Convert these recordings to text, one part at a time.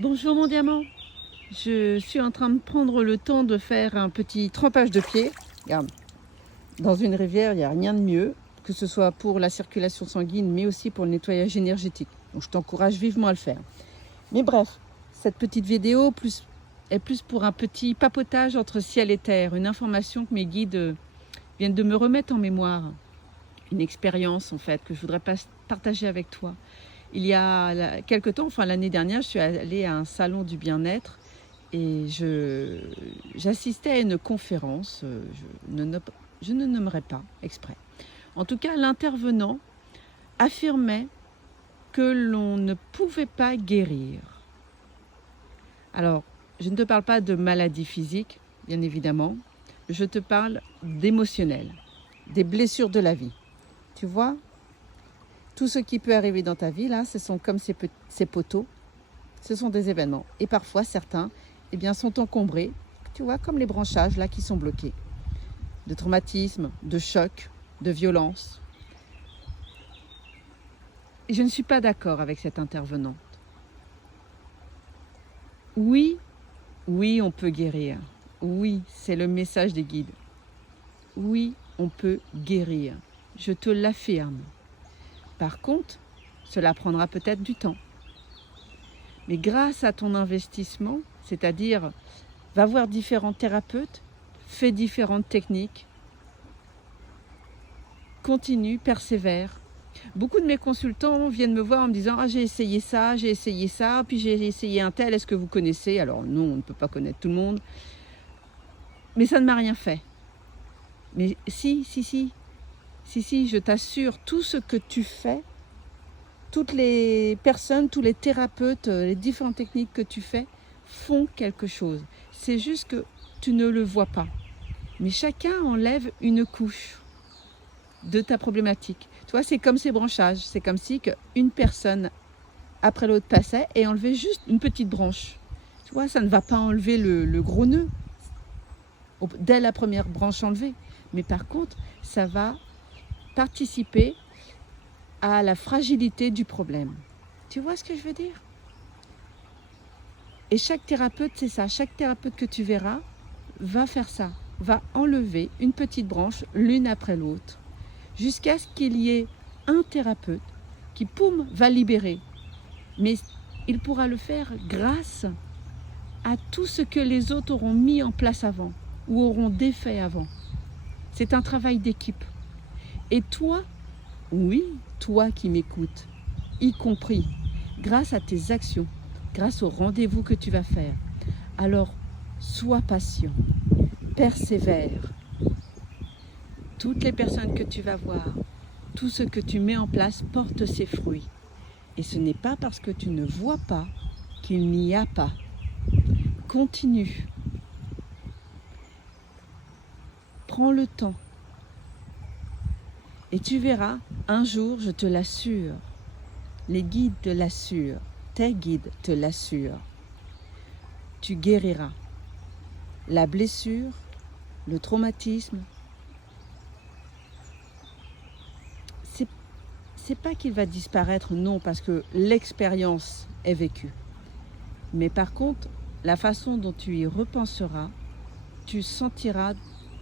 Bonjour mon diamant, je suis en train de prendre le temps de faire un petit trempage de pied. Regarde, dans une rivière, il n'y a rien de mieux, que ce soit pour la circulation sanguine, mais aussi pour le nettoyage énergétique. Donc je t'encourage vivement à le faire. Mais bref, cette petite vidéo est plus pour un petit papotage entre ciel et terre, une information que mes guides viennent de me remettre en mémoire. Une expérience en fait que je voudrais partager avec toi. Il y a quelque temps, enfin l'année dernière, je suis allée à un salon du bien-être et j'assistais à une conférence, je ne nommerai pas exprès. En tout cas, l'intervenant affirmait que l'on ne pouvait pas guérir. Alors, je ne te parle pas de maladie physique, bien évidemment, je te parle d'émotionnel, des blessures de la vie. Tu vois ? Tout ce qui peut arriver dans ta vie, là, ce sont comme ces poteaux, ce sont des événements. Et parfois, certains sont encombrés, tu vois, comme les branchages là qui sont bloqués. De traumatisme, de choc, de violence. Et je ne suis pas d'accord avec cette intervenante. Oui, on peut guérir. Oui, c'est le message des guides. Oui, on peut guérir. Je te l'affirme. Par contre, cela prendra peut-être du temps. Mais grâce à ton investissement, c'est-à-dire va voir différents thérapeutes, fais différentes techniques, continue, persévère. Beaucoup de mes consultants viennent me voir en me disant « Ah, j'ai essayé ça, puis j'ai essayé un tel, est-ce que vous connaissez ?» Alors non, on ne peut pas connaître tout le monde. Mais ça ne m'a rien fait. Mais si, je t'assure, tout ce que tu fais, toutes les personnes, tous les thérapeutes, les différentes techniques que tu fais font quelque chose. C'est juste que tu ne le vois pas. Mais chacun enlève une couche de ta problématique. Tu vois, c'est comme ces branchages. C'est comme si une personne après l'autre passait et enlevait juste une petite branche. Tu vois, ça ne va pas enlever le gros nœud dès la première branche enlevée. Mais par contre, ça va participer à la fragilité du problème. Tu vois ce que je veux dire ? Et chaque thérapeute, c'est ça. Chaque thérapeute que tu verras va faire ça. Va enlever une petite branche l'une après l'autre jusqu'à ce qu'il y ait un thérapeute qui, poum, va libérer. Mais il pourra le faire grâce à tout ce que les autres auront mis en place avant ou auront défait avant. C'est un travail d'équipe. Et toi, oui, toi qui m'écoutes, y compris grâce à tes actions, grâce au rendez-vous que tu vas faire. Alors, sois patient, persévère. Toutes les personnes que tu vas voir, tout ce que tu mets en place porte ses fruits. Et ce n'est pas parce que tu ne vois pas qu'il n'y a pas. Continue. Prends le temps. Et tu verras, un jour, je te l'assure, les guides te l'assurent, tes guides te l'assurent, tu guériras. La blessure, le traumatisme, c'est pas qu'il va disparaître, non, parce que l'expérience est vécue. Mais par contre, la façon dont tu y repenseras, tu sentiras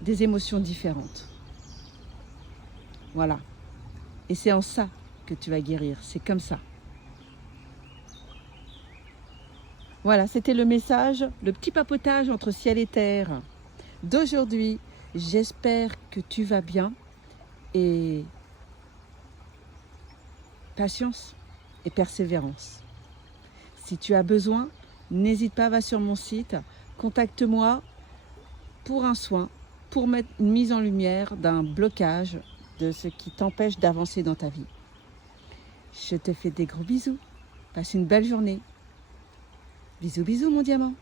des émotions différentes. Voilà. Et c'est en ça que tu vas guérir. C'est comme ça. Voilà, c'était le message, le petit papotage entre ciel et terre d'aujourd'hui. J'espère que tu vas bien et patience et persévérance. Si tu as besoin, n'hésite pas, va sur mon site, contacte-moi pour un soin, pour mettre une mise en lumière d'un blocage de ce qui t'empêche d'avancer dans ta vie. Je te fais des gros bisous. Passe une belle journée. Bisous, bisous mon diamant.